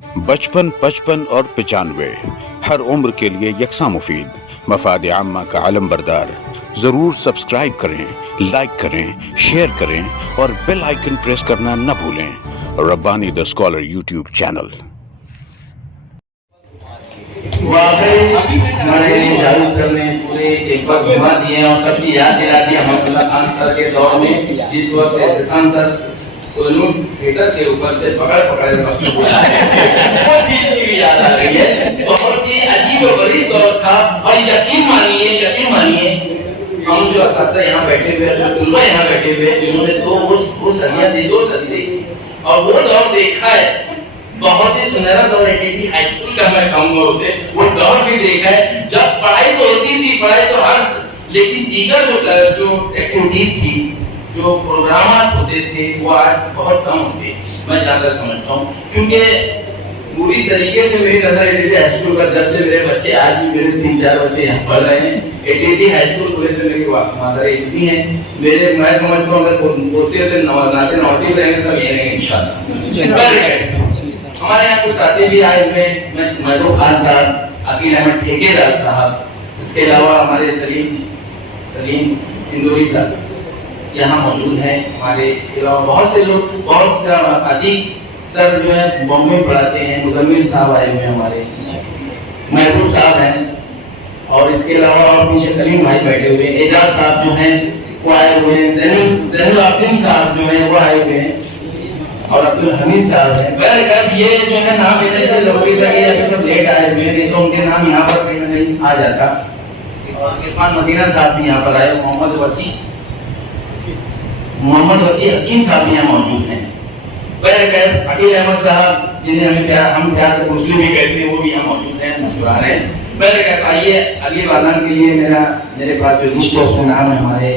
55 55 اور 95 ہر عمر کے لیے یکساں مفید مفاد عامہ کا علم بردار. ضرور سبسکرائب کریں، لائک کریں، شیئر کریں اور بیل آئیکن پریس کرنا نہ بھولیں. Rabbani the scholar YouTube channel. واقعی جارو سر نے پورے ایک بار گھما دیے اور سب کی یاد دلا دی محمد اللہ خان سر کے دور میں، جس وقت احسان سر علوم تھیٹر کے اوپر سے پکڑ وہ چیز کی بھی یاد آ رہی ہے. بہت ہی عجیب و غریب دور تھا. اور یقین مانیے ہم جو اساتذہ یہاں بیٹھے ہوئے، جو طلبہ یہاں بیٹھے ہوئے، جنہوں نے دو صدیاں دی، 2 صدی دیکھی اور وہ دور دیکھا ہے، بہت ہی سنہرا دور ہے. ہائی اسکول کا میں کہوں گا اسے، وہ دور بھی دیکھا ہے جب پڑھائی تو ہوتی تھی، پڑھائی تو ہر، لیکن دیگر جو ایکٹیویٹیز تھی، جو پروگرامات ہوتے تھے، وہ آج بہت کم ہوتے. میں جہاں تک سمجھتا ہوں، کیونکہ پوری طریقے سے میری نظر ایٹی ہائی اسکول پر، جب سے میرے بچے، آج بھی میرے 3-4 بچے یہاں پڑھ رہے ہیں، ایٹی ہائی اسکول کھلے تو میری مادر بھی ہیں میرے. میں سمجھتا ہوں اگر ہوتے ہوتے ناطے نوازی رہیں گے، سب یہ رہیں گے انشاءاللہ. ہمارے یہاں کچھ ساتھی بھی آئے ہوئے ہیں، محبوب خان صاحب، عقیل احمد ٹھیکیدار صاحب، اس کے علاوہ ہمارے سلیم اندوری صاحب یہاں موجود ہیں. ہمارے اس کے علاوہ بہت سے لوگ، بہت سے عتیق سر جو ہے بامبے میں پڑھاتے ہیں. مزمل صاحب آئے ہوئے ہیں ہمارے، محبوب صاحب ہیں، اور اس کے علاوہ اور پیچھے کلیم بھائی بیٹھے ہوئے ہیں. اعجاز صاحب جو ہیں وہ آئے ہوئے ہیں. زین العابدین صاحب جو ہیں وہ آئے ہوئے ہیں، اور عبدالحمید صاحب ہیں. بہرکیف یہ جو ہے نام لینے سے ضروری تھا کہ ابھی سب لیٹ آئے ہوئے تھے تو ان کے نام یہاں پر کہیں نہ کہیں آ جاتا. اور عرفان مدینہ صاحب بھی یہاں پر آئے، محمد وسیع حکیم صاحب بھی یہاں موجود ہیں. بہرکیف عقیل احمد صاحب، جنہیں ہم پیار سے مسلم بھی کہتے ہیں، وہ بھی یہاں موجود ہیں، مسکرا رہے ہیں. بہرکیف آئیے آگے والان کے لیے میرے پاس جو لسٹ ہے اس میں نام ہے ہمارے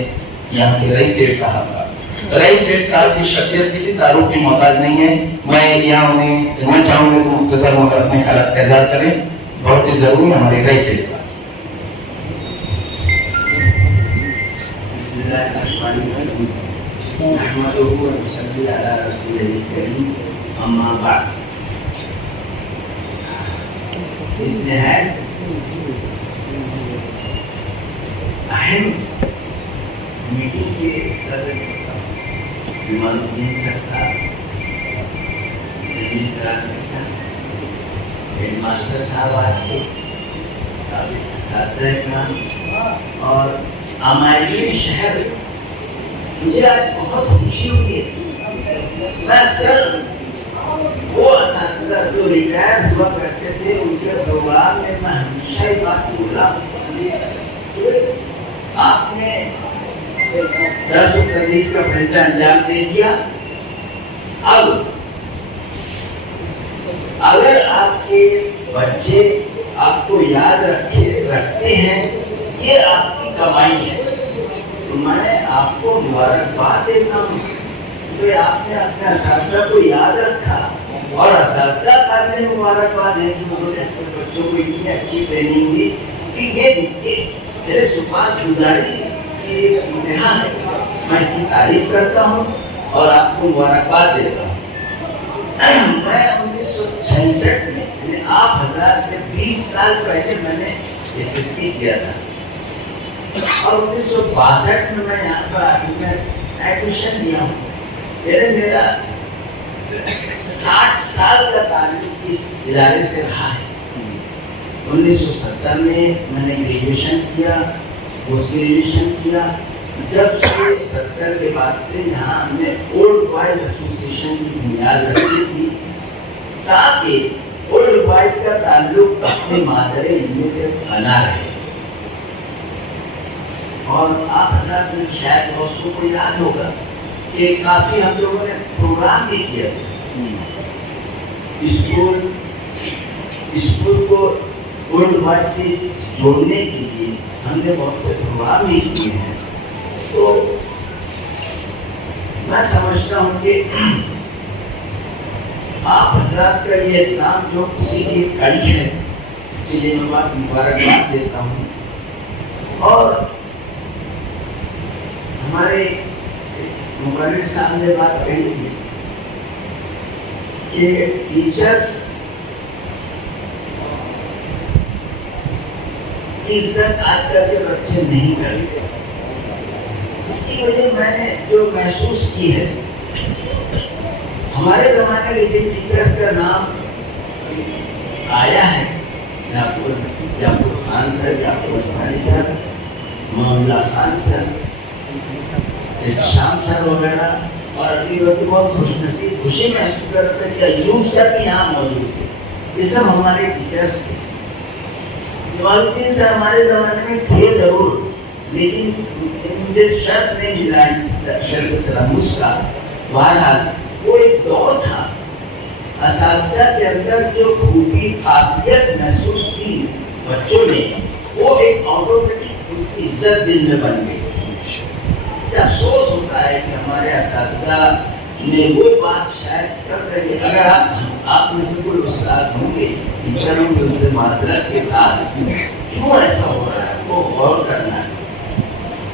یہاں کے رئیس سیٹھ صاحب کا. رئیس سیٹھ صاحب کی شخصیت کسی تعارف کی محتاج نہیں ہے. میں یہاں انہیں کہنا چاہوں گا کہ مختصر مگر اپنے خیالات کا اظہار کریں. بہت ہی ضروری ہے ہمارے رئیس سیٹھ صاحب. بسم اللہ الرحمن الرحیم. نحمده ونصلي على رسوله الكريم. اما بعد. اس نہایت اہم میٹنگ کے صدر جمال الدین سر صاحب، جمیل کرانی صاحب، ہیڈ ماسٹر صاحب، آج کے سابق اساتذہ اکرام، اور ہمارے شہر، مجھے آج بہت خوشی ہوئی ہے. میں اکثر وہ اساتذہ جو ریٹائر ہوا کرتے تھے ان کے پروگرام میں میں ہمیشہ یہ بات بولا، آپ نے درس و تدریس کا فریضہ انجام دے دیا. اب اگر آپ کے بچے آپ کو یاد رکھتے ہیں، یہ آپ کی کمائی ہے. تو میں آپ کو مبارکباد دیتا ہوں کہ آپ نے اپنے اساتذہ کو یاد رکھا، اور اساتذہ قابل مبارکباد ہے کہ انہوں نے اپنے بچوں کو اتنی اچھی ٹریننگ دی کہ یہ میرے سپاس گزاری کی ایک امتحان ہے. میں اس کی تعریف کرتا ہوں اور آپ کو مبارکباد دیتا ہوں. میں 1966 میں آپ حضرات سے 20 سال پہلے میں نے SSC کیا تھا، اور 1962 میں یہاں پر آگے میں ایڈمیشن لیا ہوں. میرا 60 سال کا تعلق اس ادارے سے رہا ہے. 1970 میں نے گریجویشن کیا، پوسٹ گریجویشن کیا. جب سے 70 کے بعد سے یہاں ہم نے اولڈ بوائز ایسوسیشن کی بنیاد رکھی تھی تاکہ اولڈ بوائز کا تعلق اپنے مادر علم سے بنا رہے. اور آپ حضرات نے شاید دوستوں کو یاد ہوگا کہ کافی ہم لوگوں نے پروگرام بھی کیا تھا. اسکول کو اولڈ بوائز سے جوڑنے کے لیے ہم نے بہت سے پروگرام بھی کیے ہیں. تو میں سمجھتا ہوں کہ آپ حضرات کا یہ اقدام جو خوشی کی کڑی ہے، اس کے لیے میں بات مبارکباد دیتا ہوں. اور ہمارے مقرر صاحب نے بات کہی تھی کہ ٹیچرس کی عزت آج کل کے بچے نہیں کرتے. اس کی وجہ میں نے جو محسوس کی ہے، ہمارے زمانے کے جن ٹیچرس کا نام آیا ہے، یعقوب خان سر، یعقوب اسماعیلی سر، محمد اللہ خان سر، شام سر وغیرہ، اور ابھی وقت بہت خوش نصیب خوشی محسوس کرتے ہیں کہ ایوب سر بھی یہاں موجود تھے. یہ سب ہمارے ٹیچرس تھے. جمال الدین سر ہمارے زمانے میں تھے ضرور، لیکن مجھے شرف نہیں ملا شرف تلمس کا. بہرحال وہ ایک دور تھا، اساتذہ کے اندر جو خوبی قابلیت محسوس کی بچوں نے، وہ ایک آٹومیٹک ان کی عزت دل میں بن گئی. افسوس ہوتا ہے کہ ہمارے اساتذہ نے وہ بات شاید کر رہے. اگر آپ میں سے کوئی استاد ہوں گے، انشاءاللہ ان سے معذرت کے ساتھ کیوں ایسا ہو رہا ہے وہ غور کرنا ہے.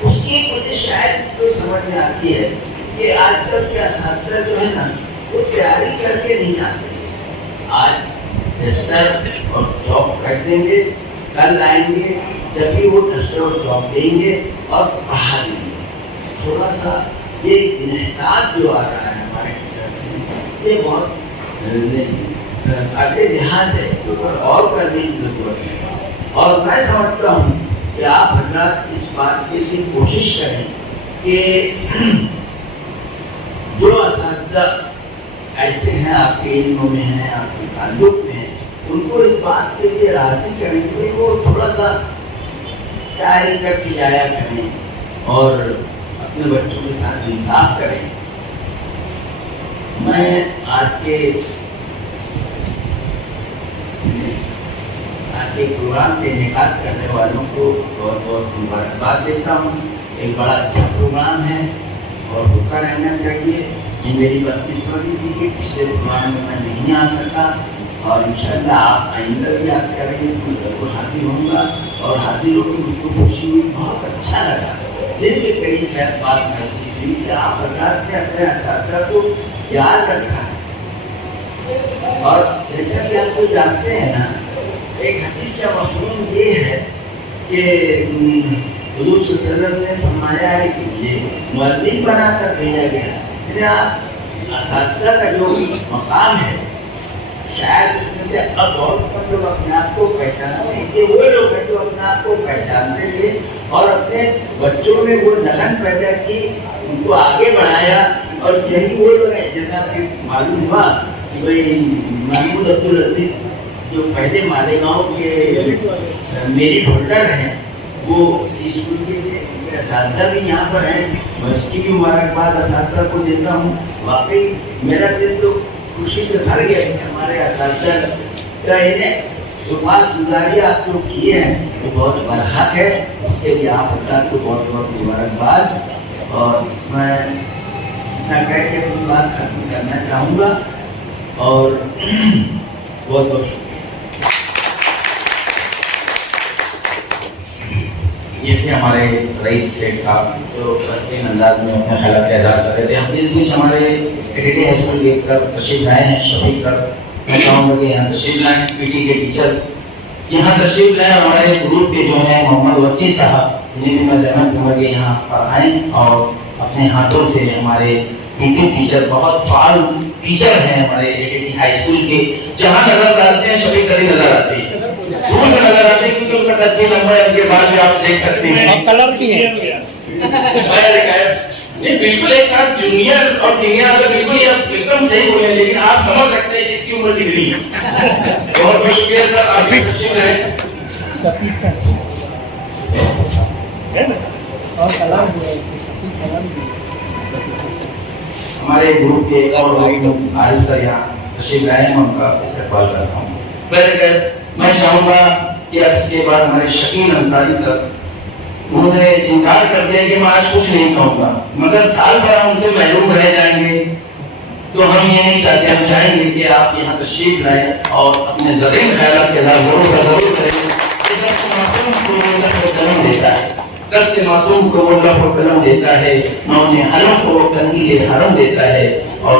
اس کی ایک وجہ شاید کوئی سمجھ میں آتی ہے کہ آج کل کے اساتذہ جو ہے نا، وہ تیاری کر کے نہیں آتے. آج ٹیسٹر اور جاب کر دیں گے، کل آئیں گے جب بھی وہ ٹیسٹر اور جاب دیں گے اور پڑھا دیں گے. تھوڑا سا یہ انحطاط جو آ رہا ہے ہمارے ٹیچرس میں، یہ بہت آگے لحاظ ہے. اس کے اوپر اور کرنے کی ضرورت ہے. اور میں سمجھتا ہوں کہ آپ حضرات اس بات کی کوشش کریں کہ جو اساتذہ ایسے ہیں، آپ کے علم میں ہیں، آپ کے تعلق میں ہیں، ان کو اس بات کے لیے راضی کریں کہ وہ تھوڑا سا تیاری کر کے جایا کریں اور اپنے بچوں کے ساتھ انصاف کریں. میں آج کے پروگرام کے انعقاد کرنے والوں کو بہت بہت مبارکباد دیتا ہوں. ایک بڑا اچھا پروگرام ہے اور ہوتا رہنا چاہیے. یہ میری بدقسمتی تھی کہ پچھلے پروگرام میں نہیں آ سکا، اور انشاءاللہ آپ آئندہ بھی آپ کریں گے تو ضرور حاضر ہوں گا. اور حاضر ہو کے مجھ کو خوشی ہوئی، بہت اچھا لگا. دل کے قریب بات محسوس ہوئی کہ آپ حضرات نے اپنے اساتذہ کو یاد رکھا ہے. اور جیسا کہ آپ کو جانتے ہیں نا، ایک حدیث کا مفہوم یہ ہے کہ حضور صلی اللہ علیہ وسلم نے فرمایا ہے کہ مجھے معلم بنا کر بھیجا گیا. یعنی آپ اساتذہ کا جو مقام ہے، شاید اس میں سے اب بہت لوگ اپنے آپ کو پہچانتے ہیں. یہ وہ لوگ ہیں جو اپنے آپ کو پہچانتے تھے اور اپنے بچوں میں وہ لگن پیدا کی، ان کو آگے بڑھایا. اور یہی وہ لوگ ہیں جیسا کہ معلوم ہوا کہ بھائی محمود عبدالعزیز جو پہلے مالیگاؤں کے میرٹ ہولڈر ہیں، وہ اسی اسکول کے تھے. اساتذہ بھی یہاں پر ہیں، میں اس کی بھی مبارکباد اساتذہ کو دیتا ہوں. واقعی میرا دل تو خوشی سے بھر گیا کہ ہمارے اساتذہ کا انہیں سپاس گزاری آپ جو کیے ہیں وہ بہت برحق ہے. اس کے لیے آپ حضرات کو بہت بہت مبارکباد. اور میں اتنا کہہ کے اپنی بات ختم کرنا چاہوں گا اور بہت بہت شکریہ. یہ تھے ہمارے رئیس شیخ صاحب جو بہترین انداز میں اپنے خیالات کا اظہار کر رہے تھے. ہم اس بیچ ہمارے ایڈیٹی ہائی اسکول کے ایک سر تشریف لائے ہیں، شفیق سر. میں چاہوں گا کہ یہاں تشریف لائیں. پی ٹی کے ٹیچر یہاں تشریف لائیں. ہمارے گروپ کے جو ہیں محمد وسیع صاحب، جنہیں بھی میں جمع کروں گا کہ یہاں پر آئیں اور اپنے ہاتھوں سے ہمارے پی ٹی ٹیچر بہت فعال ٹیچر ہیں ہمارے ایڈیٹی ہائی اسکول کے. جہاں نظر آتے ہیں شفیق سر ہی نظر آتے ہیں، دور سے نظر آتے ہیں کیونکہ اس کا تصویر نمبر ہے. ان کے بعد بھی آپ دیکھ سکتے ہیں اور کلر بھی ہے. نہیں بالکل ایک ساتھ جونیئر اور سینئر اگر بالکل یہ ایک دم صحیح بولے، لیکن آپ سمجھ سکتے ہیں کس کی عمر کتنی ہے. بہت بہت شکریہ سر. آپ بھی تشریف لائیں. شفیق سر ہے نا، اور کلر بھی ہے، شفیق کلر بھی ہے. ہمارے گروپ کے اور عارف سر یہاں تشریف لائے ہیں، میں ان کا استقبال کرتا ہوں. میں چاہوں گا کہ اب اس کے بعد ہمارے شکیل انصاری سر، انہوں نے انکار کر دیا کہ میں آج کچھ نہیں کہوں گا، مگر سال بھر ہم ان سے محروم رہ جائیں گے. تو ہم یہ نہیں چاہتے، ہم چاہیں گے کہ آپ یہاں تشریف لائیں اور اپنے زرین خیالات کے اظہار ضرور کریں. دست معصوم کو اللہ پر قلم دیتا ہے، نون حرم کو تنگیل حرم دیتا ہے. اور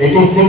86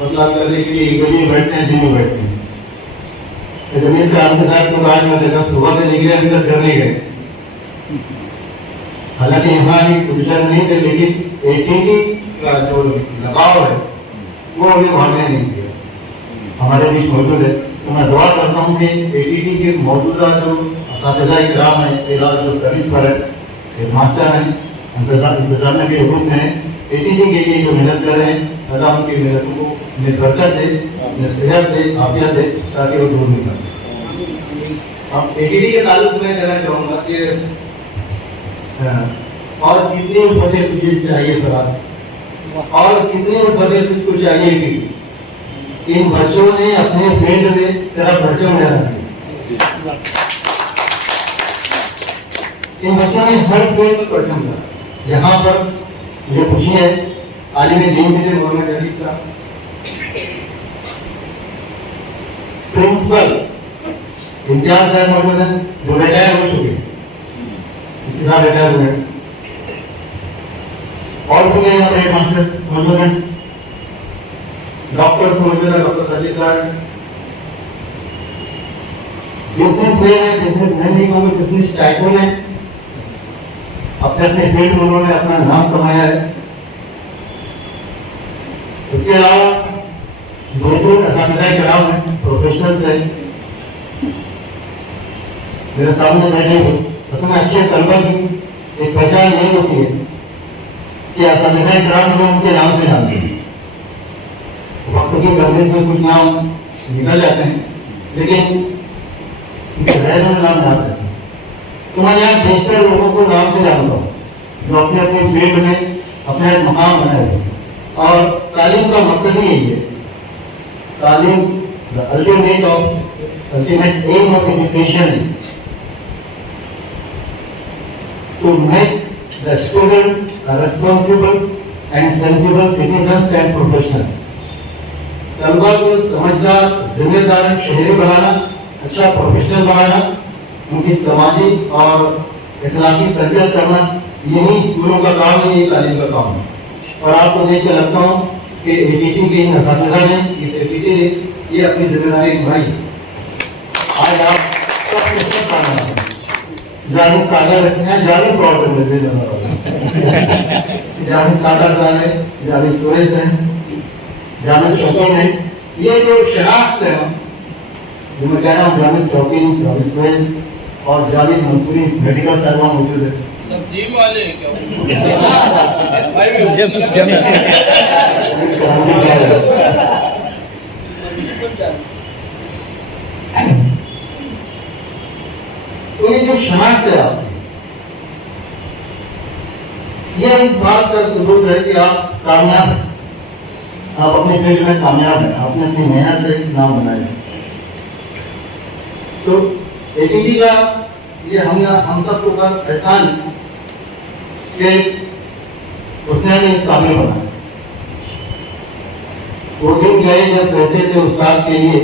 مطلب کرنے کے لیے گلی میں بیٹھتے ہیں جن میں بیٹھتے ہیں. زمین سے آپ کے ساتھ تو آج میں دیکھا صبح سے نکلے ابھی تک گھر نہیں گئے. حالانکہ یہاں بھی پوزیشن نہیں تھے لیکن ایٹی کا جو لگاؤ ہے وہ ابھی بھاگنے نہیں دیا. ہمارے بیچ موجود ہے. تو میں دعا کرتا ہوں کہ ATT کے موجودہ جو اساتذہ کرام ہیں جو سروس پر ہے ماسٹر ہیں انتظامیہ کے حکم ہیں ATT کے لیے جو محنت کر رہے ہیں اللہ ان کی محنتوں کو انہیں برکت دے انہیں صحت دے عافیت دے تاکہ وہ دور نہیں کریں. اب ATT کے تعلق میں کہنا چاہوں گا کہ اور کتنے فتح تجھے چاہیے فراز اور کتنے فتح تجھ کو چاہیے کہ ان بچوں نے اپنے فیلڈ میں تیرا پرچم لے رکھا. ان بچوں نے ہر فیلڈ میں پرچم لیا. یہاں پر مجھے خوشی ہے عالم دین میں مولانا علی صاحب پرنسپل امتیاز صاحب موجود ہیں جو ریٹائر ہو چکے اس کے ساتھ ریٹائر ہوئے اور بھی میرے یہاں ہیڈ ماسٹر موجود ہیں ڈاکٹر موجود ہیں ڈاکٹر ساجد صاحب بزنس مین ہے بزنس مین نہیں کہوں گے بزنس ٹائکون ہے اپنے اپنے فیلڈ میں انہوں نے اپنا نام کمایا ہے. اس کے علاوہ دو اساتذہ کرام ہیں پروفیشنلز ہیں میرے سامنے بیٹھے ہوئے. میں اچھے طلبہ کی ایک پہچان نہیں ہوتی ہے کہ اساتذہ کرام لوگ ان کے نام سے جانتے ہیں. وقت کی گردش میں کچھ نام نکل جاتے ہیں لیکن ذہن میں نام یاد رہتے ہیں. تو میں یہاں بیشتر لوگوں کو نام سے جانتا ہوں جو اپنے اپنے فیلڈ میں اپنا ایک مقام بنائے ہوئے. اور تعلیم کا مقصد ہی یہی ہے. تعلیم the ultimate aim of education is to make the students a responsible and sensible citizens and professionals. طلبا کو سمجھدار ذمہ دار شہری بنانا اچھا پروفیشنل بنانا ان کی سماجی اور اخلاقی تربیت کرنا یہی اسکولوں کا کام ہے یہی تعلیم کا کام ہے. اور آپ کو دیکھ کے لگتا ہوں کہ ATT کے ان اساتذہ نے اس ATT نے یہ اپنی ذمہ داری نبھائی. آج آپ سب کے سب کام جانی ساگر رکھتے ہیں جانی پراؤڈ جانی ساگر صاحب ہے جانی سوریش ہیں جانی شوقین ہیں. یہ جو شناخت ہے جو میں کہہ رہا ہوں جانی شوقین جانی سوریش اور جانی منصوری میڈیکل صاحبہ موجود ہے. جیم والے تو یہ جو شناخت ہے آپ یہ اس بات کا ثبوت ہے کہ آپ کامیاب ہیں. آپ اپنے فیلڈ میں کامیاب ہیں. آپ نے اپنی محنت سے نام بنایا. تو ATT کا یہ ہم سب کو احسان کہ اس نے ہمیں اس قابل بنایا. وہ دن گئے جب کہتے تھے استاد کے لیے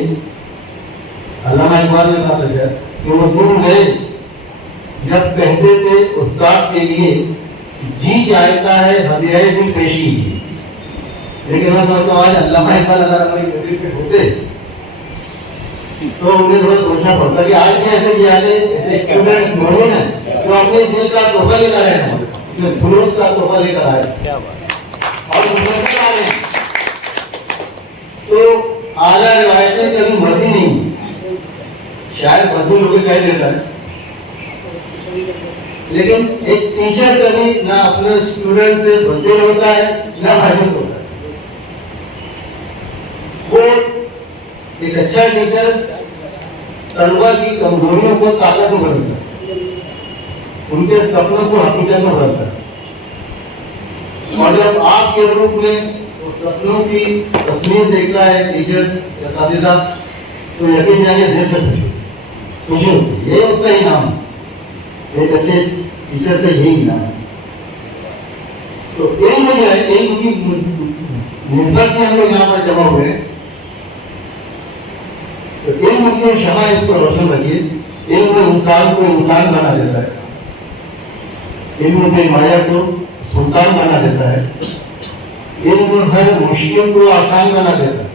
علامہ اقبال نے کہا تھا کہ وہ دن گئے جب کہتے تھے استاد کے لیے جی چاہتا ہے ہدیہ بھی پیشی کی. لیکن میں سمجھتا ہوں آج علامہ اقبال اگر ہماری کبھی پہ ہوتے تو انہیں تھوڑا سوچنا پڑتا کہ آج بھی ایسے زیادہ ایسے اسٹوڈنٹس موجود ہیں جو اپنے دل کا تحفہ لے کر آئے ہیں جو فلوس کا تحفہ لے کر آئے اور مسلسل آ رہے ہیں. تو اعلیٰ روایتیں کبھی مرتی نہیں. شاید بدو لوگ کہہ دیتا ہے لیکن ایک ٹیچر کبھی نہ اپنے اسٹوڈنٹ سے بدل ہوتا ہے نہ مایوس ہوتا ہے. وہ ایک اچھا ٹیچر طلبا کی کمزوریوں کو طاقت میں بدلتا ہے ان کے سپنوں کو حقیقت میں بدلتا ہے. اور جب آپ کے روپ میں اس سپنوں کی تصویر دیکھتا ہے ٹیچر یا اساتذہ تو یقین جانے دل سے خوشی ہوتی ہے. یہ اس کا ہی نام ہے. ایک اچھے ٹیچر کا یہی نام ہے. تو علم جو ہے علم کی نسبت سے ہم لوگ یہاں پر جمع ہوئے ہیں. تو علم کی جو شمع اس کو روشن رکھیے. علم انسان کو انسان بنا دیتا ہے. علم سے مایا کو سلطان بنا دیتا ہے. علم ہر مشکل کو آسان بنا دیتا ہے.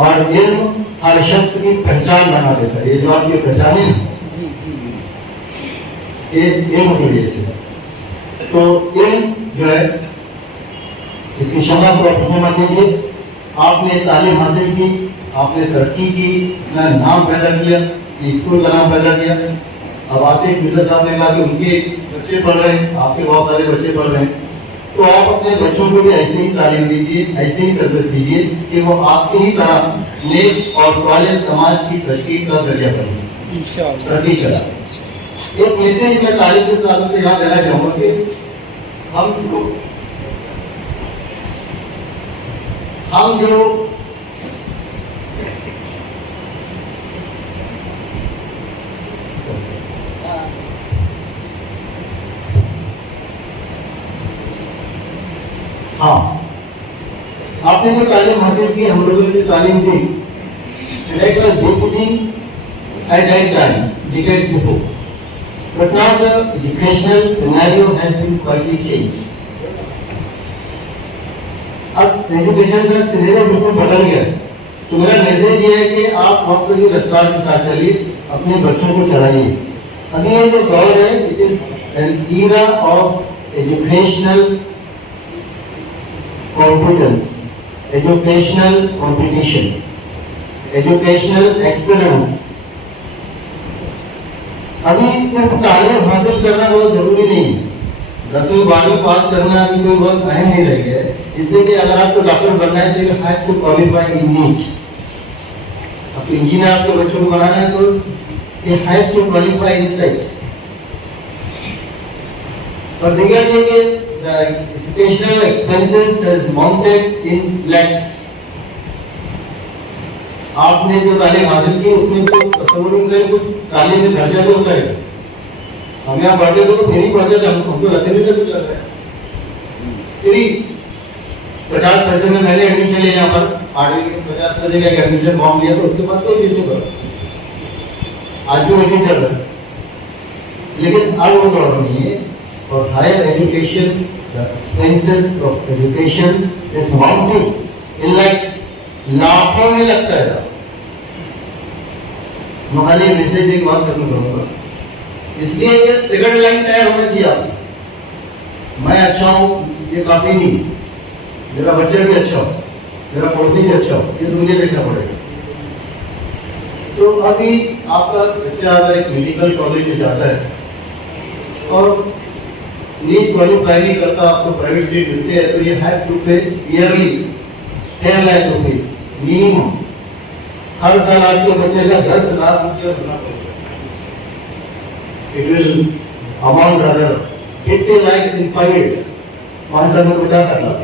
اور علم ہر شخص کی پہچان بنا دیتا ہے. یہ جو آپ کی پہچان ہے جی جی یہ علم کی وجہ سے. تو علم جو ہے اس کی شمع کو اپنے مت دیجیے. آپ نے تعلیم حاصل کی, آپ نے ترقی کی, اپنا نام پیدا کیا, اسکول کا نام پیدا کیا. اب آصف مرزا صاحب نے کہا کہ ان کے بچے پڑھ رہے ہیں, آپ کے بہت سارے بچے پڑھ رہے ہیں, تو آپ اپنے بچوں کو بھی ایسے ہی تعلیم دیجیے, ایسے ہی تربیت دیجیے کہ وہ آپ کی ہی طرح نیک اور صالح سماج کی تشکیل کا ذریعہ بنے, انشاءاللہ. ترقی کرے. ایک میسیج میں تعلیم کے تعلق سے یہاں دینا چاہوں گا کہ ہم جو ہاں آپ نے جو تعلیم حاصل کی, ہم لوگوں نے جو تعلیم دی, that was beginning at that time, decades before. But now the educational scenario has been quietly changed. اب ایجوکیشن کا سینیریو بالکل بدل گیا. تو میرا میسج یہ ہے کہ آپ وقت کی رفتار کے ساتھ چلیے, اپنے بچوں کو چلائیے. ابھی یہ جو دور ہے, it is an era of educational confidence, educational competition, educational excellence. ابھی صرف تعلیم حاصل کرنا بہت ضروری نہیں ہے. 10ویں 12ویں پاس کرنا ابھی کوئی بہت اہم نہیں رہ گیا ہے. اس لیے کہ اگر آپ کو ڈاکٹر بننا ہے تو you have to qualify in NEET. اب تو انجینئر آپ کے بچوں کو بنانا ہے تو یہ has to qualify in site. اور دیگر یہ کہ the educational expenses is mounted in lakhs. آپ نے جو تعلیم حاصل کی اس میں تو تصور نہیں کرے, کچھ تعلیم میں خرچہ بھی ہوتا ہے. ہم یہاں پڑھتے تو پھر ہی پڑھتے تھے, ہم کو لگتے نہیں تھے کچھ لگ رہا ہے. پھر 50 پیسے میں نے ایڈمیشن لیا یہاں پر, 50 پیسے کا ایڈمیشن فارم لیا, تو اس کے بعد کوئی چیز نہیں کرا. آج بھی ویسے چل رہا ہے, لیکن اب وہ دور نہیں ہے. For higher education, the expenses of education is mounting in lakhs, لاکھوں میں لگتا ہے. میں خالی میسج ایک بات کرنا چاہوں گا, اس لیے کہ سیکنڈ لائن تیار ہونا چاہیے. آپ میں اچھا ہوں یہ کافی نہیں, میرا بچہ بھی اچھا ہو, میرا پڑوسی بھی اچھا ہو, یہ تو مجھے دیکھنا پڑے گا. تو ابھی آپ کا بچہ اگر ایک میڈیکل کالج میں جاتا ہے اور نیٹ کوالیفائی نہیں کرتا, آپ کو پرائیویٹ سیٹ ملتے ہیں, تو یہ have to pay yearly 10 lakh rupees minimum. ہر سال آپ کے بچے کا 10 لاکھ روپیہ بنا پڑے گا. It will amount rather 50 lakhs in 5 years. 5 سال میں 50 لاکھ.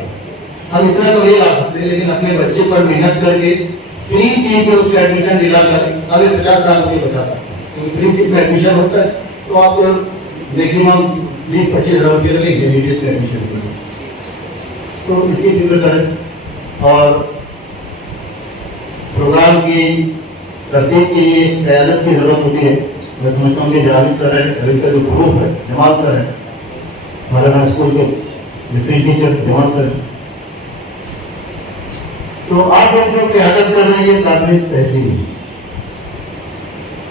ہم اتنا تو نہیں لا سکتے, لیکن اپنے بچے پر محنت کر کے فری سیٹ پہ اس کا ایڈمیشن دلا کر ہمیں 50 لاکھ روپئے بچا سکتے ہیں. فری سیٹ میں ایڈمیشن ہوتا ہے تو آپ میکسیمم 20-25 ہزار روپئے لگیں گے میڈیٹ میں ایڈمیشن کے لیے. تو اس کی فکر کریں. اور پروگرام کی ترتیب کے لیے قیادت کی ضرورت ہوتی ہے. میں سمجھتا ہوں کہ جاوید سر ہے, ابھی کا جو گروپ ہے, جمال سر ہے, مولانا اسکول کے ڈپٹی ٹیچر جمال سر ہے, تو آپ جو قیادت کر رہے ہیں یہ قابل ایسی نہیں.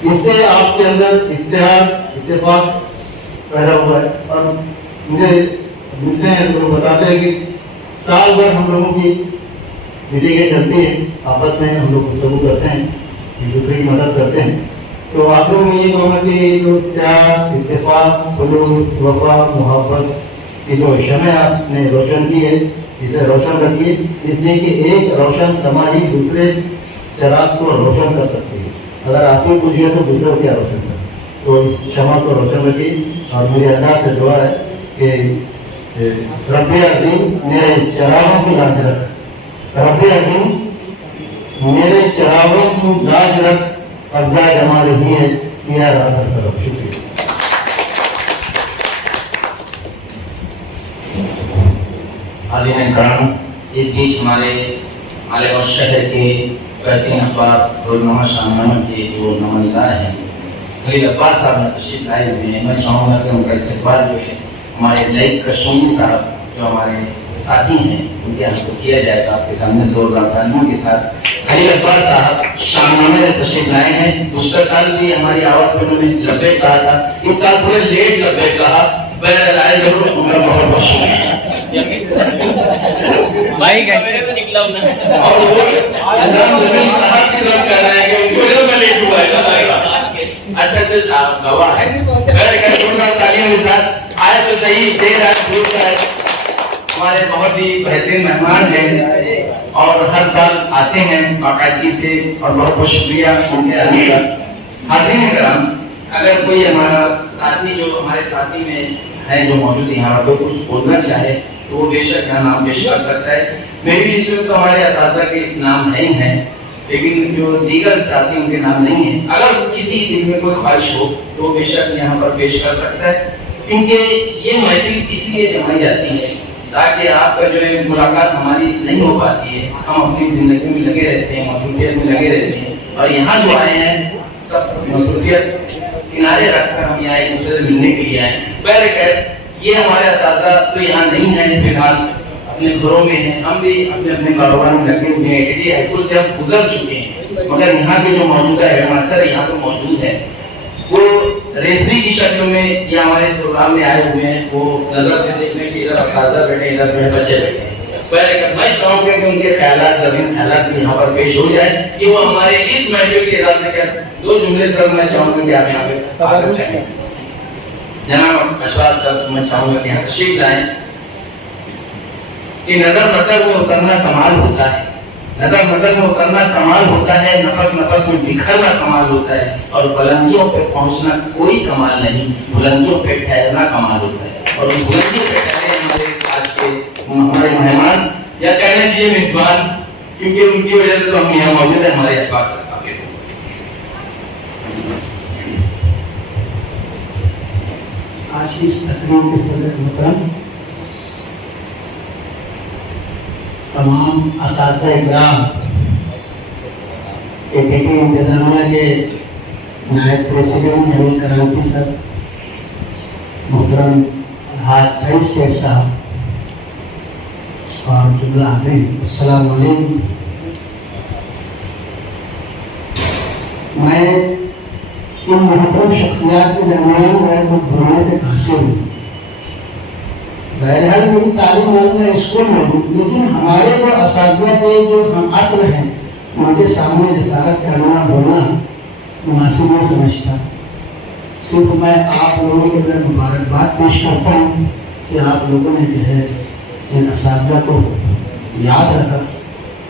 اس سے آپ کے اندر اتحاد اتفاق پیدا ہوا ہے. اور مجھے ملتے ہیں تو بتاتے ہیں کہ سال بھر ہم لوگوں کی میٹنگیں چلتی ہیں, آپس میں ہم لوگ گفتگو کرتے ہیں, ایک دوسرے کی مدد کرتے ہیں. تو آپ لوگ میں یہ کہوں گا کہ جو اتحاد اتفاق خلوص وفا محبت کی جو شمع آپ نے روشن کی ہے, اسے روشن رکھیے. اس لیے کہ ایک روشن سما ہی دوسرے چراغ کو روشن کر سکتی ہے. اگر آپ کو کچھ ہے تو دوسرے کو کیا روشن کرے. تو اس شمع کو روشن رکھیے. اور میری اللہ سے دعا ہے کہ رب عظیم میرے چراغوں کی لاج رکھ, رب عظیم میرے چراغوں کی لاج رکھ, افزا جمال ہی ہے سیاہ راہ کرو. شکریہ. عالم کرام, اس بیچ ہمارے عالم شہر کے بہترین اخبار روزنامہ شامنامہ کے جو نامہ نگار ہیں خلیل عباس صاحب نے تشریف لائے ہوئے ہیں. میں چاہوں گا کہ ان کا استقبال جو ہے ہمارے لائق کشمیری صاحب جو ہمارے ساتھی ہیں ان کے ہاتھ کو کیا جائے. آپ کے سامنے زوردار تعلیموں کے ساتھ علی اکبر صاحب شامنامے میں تشریف لائے ہیں. گزشتہ سال بھی ہماری آواز پہ انہوں نے لبیک کہا تھا, اس سال تھوڑے لیٹ لبیک کہا. بہرحال آئے ضرور, ہمارا بہت بہت شکریہ. بھائی سویرے سے نکلا ہوں نا. اور وہ اللہ نبی صاحب کی طرف کہہ رہے ہیں کہ ان کو میں لیٹ ہوا ہے. اچھا صاحب گواہ ہے. بہرحال تعلیم کے ساتھ آئے تو صحیح, دیر آئے دور کا ہے. ہمارے بہت ہی بہترین مہمان ہیں اور ہر سال آتے ہیں باقاعدگی سے, اور بہت بہت شکریہ ان کے آنے کا. حاضرین کرام, اگر کوئی ہمارا ساتھی جو ہمارے ساتھی میں ہے جو موجود ہے یہاں پر کچھ بولنا چاہے تو وہ بے شک یہاں نام پیش کر سکتا ہے. میری لسٹ میں تو ہمارے اساتذہ کے نام نہیں ہیں, لیکن جو دیگر ساتھی ان کے نام نہیں ہیں, اگر کسی دل میں کوئی خواہش ہو تو بے شک یہاں پر پیش کر سکتا ہے. کیونکہ یہ محفل اس لیے جمائی جاتی ہے تاکہ آپ کا جو ہے ملاقات ہماری نہیں ہو پاتی ہے. ہم اپنی زندگی میں لگے رہتے ہیں, مصروفیت میں لگے رہتے ہیں, اور یہاں جو آئے ہیں سب مصروفیت کنارے رکھ کر ہم یہاں ایک دوسرے سے ملنے کے لیے آئے. بہرکیف یہ ہمارے اساتذہ تو یہاں نہیں ہیں, فی الحال اپنے گھروں میں ہیں. ہم بھی اپنے اپنے کاروبار میں لگے ہوئے ہیں. کہ ہائی اسکول سے ہم گزر چکے ہیں, مگر یہاں کے جو موجودہ ہیڈ ماسٹر یہاں تو موجود ہے, وہ ریفری کی شکل میں یہ ہمارے اس پروگرام میں آئے ہوئے ہیں. وہ نظر سے دیکھنے کی ادھر اساتذہ بیٹھے, ادھر جو ہے بچے بیٹھے ہیں. میں چاہوں گا کہ ان کے خیالات, زمین خیالات بھی یہاں پر پیش ہو جائے کہ وہ ہمارے اس محفل کے اعزاز میں کیا دو جملے سر میں چاہوں گا کہ آپ یہاں پہ کہیں. جناب اشفاق صاحب میں چاہوں گا کہ یہاں تشریف لائیں. کہ نظر میں اترنا کمال ہوتا ہے, نظر میں اترنا کمال ہوتا ہے, نفس میں بکھرنا کمال ہوتا ہے, اور بلندیوں پہ پہنچنا کوئی کمال نہیں, بلندیوں پہ ٹھہرنا کمال ہوتا ہے. اور ان بلندیوں پہ ٹھہرے ہمارے آج کے ہمارے مہمان, یا کہنا چاہیے میزبان, کیونکہ ان کی وجہ سے تو ہم یہاں موجود ہیں. ہمارے اشفاق صاحب آج کی اس تقریب کے صدر محترم تمام اساتذہ اکرام, APT انتظامیہ کے نائب پریسیڈنٹ علی کرامتی صاحب, محترم حاج سعید شیخ صاحب اور جملہ حاضرین, السلام علیکم. میں ان محترم شخصیات کے درمیان میں کچھ بولنے سے قاصر ہوں. بہرحال میری تعلیم والا اسکول میں ہوں, لیکن ہمارے جو اساتذہ کے جو ہم اصل ہیں ان کے سامنے جسارت کرنا بولنا مناسب نہیں سمجھتا. صرف میں آپ لوگوں کے اندر مبارکباد پیش کرتا ہوں کہ آپ لوگوں نے جو ہے ان اساتذہ کو یاد رکھا,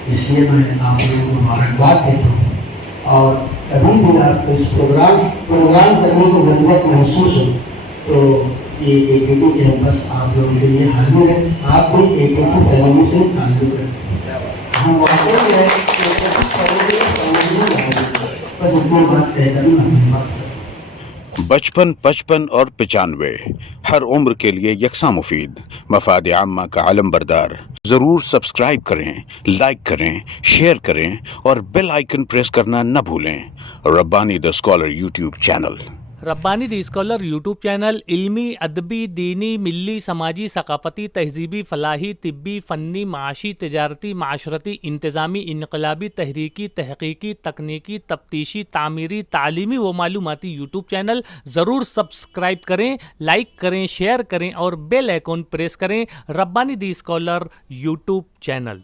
اس لیے میں آپ لوگوں کو مبارکباد دیتا ہوں. اور کبھی بھی آپ کو اس پروگرام کرنے کی ضرورت محسوس ہو تو یہ APT کیمپس آپ لوگوں کے لیے حاضر ہے. آپ بھی APT تعلیم سے تعلق رکھیں. ہم واقعی ہے بس اتنی بات طے کرنا. بچپن 55 اور 95 ہر عمر کے لیے یکساں مفید. مفاد عامہ کا علم بردار. ضرور سبسکرائب کریں, لائک کریں, شیئر کریں اور بیل آئیکن پریس کرنا نہ بھولیں. Rabbani the scholar YouTube channel. Rabbani the scholar YouTube channel علمی, ادبی, دینی, ملی, سماجی, ثقافتی, تہذیبی, فلاحی, طبی, فنی, معاشی, تجارتی, معاشرتی, انتظامی, انقلابی, تحریکی, تحقیقی, تکنیکی, تفتیشی, تعمیری, تعلیمی و معلوماتی یوٹیوب چینل. ضرور سبسکرائب کریں, لائک کریں, شیئر کریں اور بیل آئیکن پریس کریں. ربانی دی اسکالر یوٹیوب چینل.